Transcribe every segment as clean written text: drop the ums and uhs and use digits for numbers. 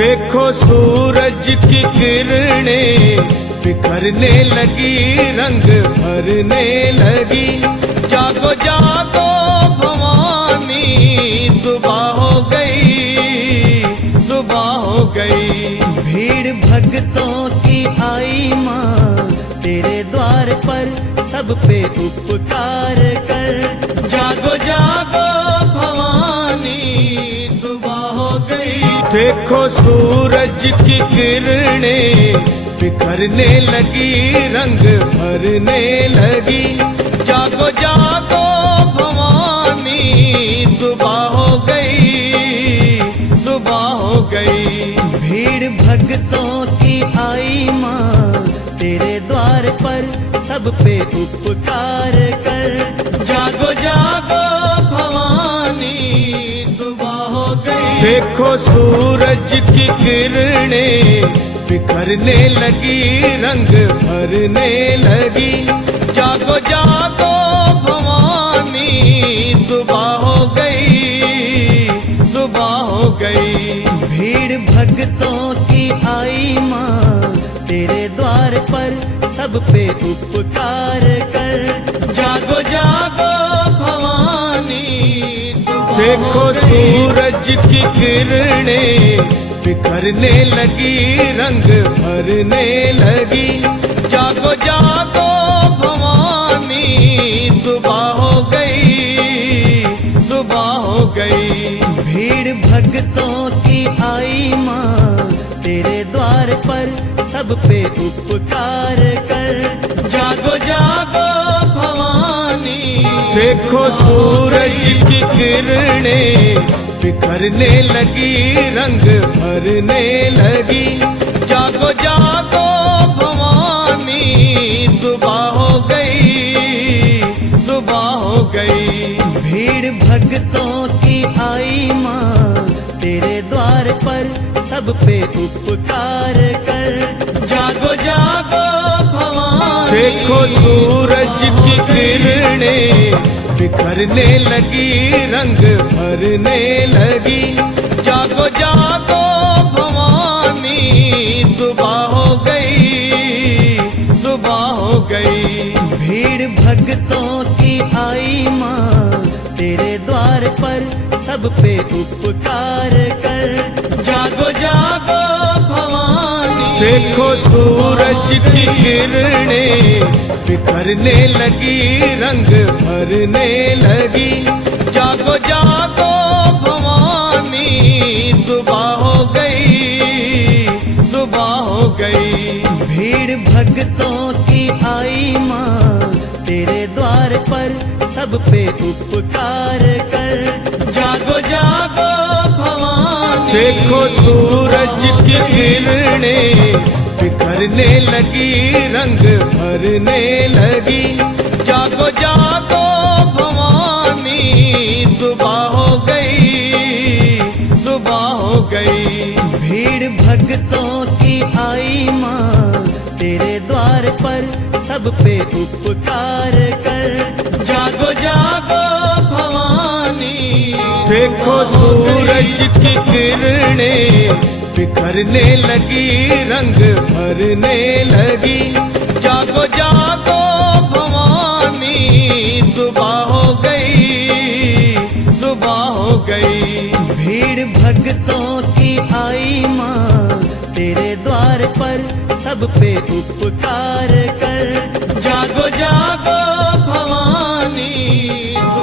देखो सूरज की किरणें बिखरने लगी, रंग भरने लगी। जागो जागो भवानी, सुबह हो गई, सुबह हो गई। भीड़ भक्तों की आई माँ तेरे द्वार पर, सब पे उपकार कर। जागो जागो भवानी, सुबह हो गई। देखो सूरज की किरणें बिखरने लगी, रंग भरने लगी। जागो जागो भवानी, सुबह हो गई, सुबह हो गई। भीड़ भक्तों की आई माँ तेरे द्वार पर, सब पे उपकार कर। जागो जागो भवानी, सुबह हो गई। देखो सूरज की किरणें बिखरने लगी, रंग भरने लगी। जागो जागो भवानी, सुबह हो गई, सुबह हो गई। भीड़ भक्तों की आई माँ तेरे द्वार पर, सब पे उपकार कर। जागो जागो भवानी, देखो सूरज की किरणें बिखरने लगी, रंग भरने लगी। जागो जागो भवानी, सुबह हो गई, सुबह हो गई। भीड़ भक्तों की आई माँ तेरे द्वार पर, सब पे उपकार कर। जागो जागो भवानी, देखो सूरज की किरणें बिखरने लगी, रंग भरने लगी। जागो जागो भवानी, सुबह हो गई, सुबह हो गई। भीड़ भक्तों की आई माँ तेरे द्वार पर, सब पे उपकार कर। जागो जागो भवानी, देखो सूरज की किरणें बिखरने लगी, रंग भरने लगी। जागो जागो भवानी, सुबह हो गई, सुबह हो गई। भीड़ भक्तों की आई माँ तेरे द्वार पर, सब पे उपकार कर। जागो जागो भवानी, देखो सूरज की किरणें बिखरने लगी, रंग भरने लगी। जागो जागो भवानी, सुबह हो गई, सुबह हो गई। भीड़ भक्तों की आई माँ तेरे द्वार पर, सब पे उपकार कर। जागो जागो भवानी, देखो सूरज की किरणें बिखरने लगी, रंग भरने लगी। जागो जागो भवानी, सुबह हो गई, सुबह हो गई। भीड़ भक्तों की आई माँ तेरे द्वार पर, सब पे उपकार कर। जागो जागो भवानी, देखो सूरज की किरणें बिखरने लगी, रंग भरने लगी। जागो जागो भवानी, सुबह हो गई, सुबह हो गई। भीड़ भक्तों की आई माँ तेरे द्वार पर, सब पे उपकार कर। जागो जागो भवानी,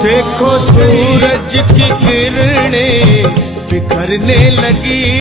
देखो सूरज की किरणें बिखरने लगी।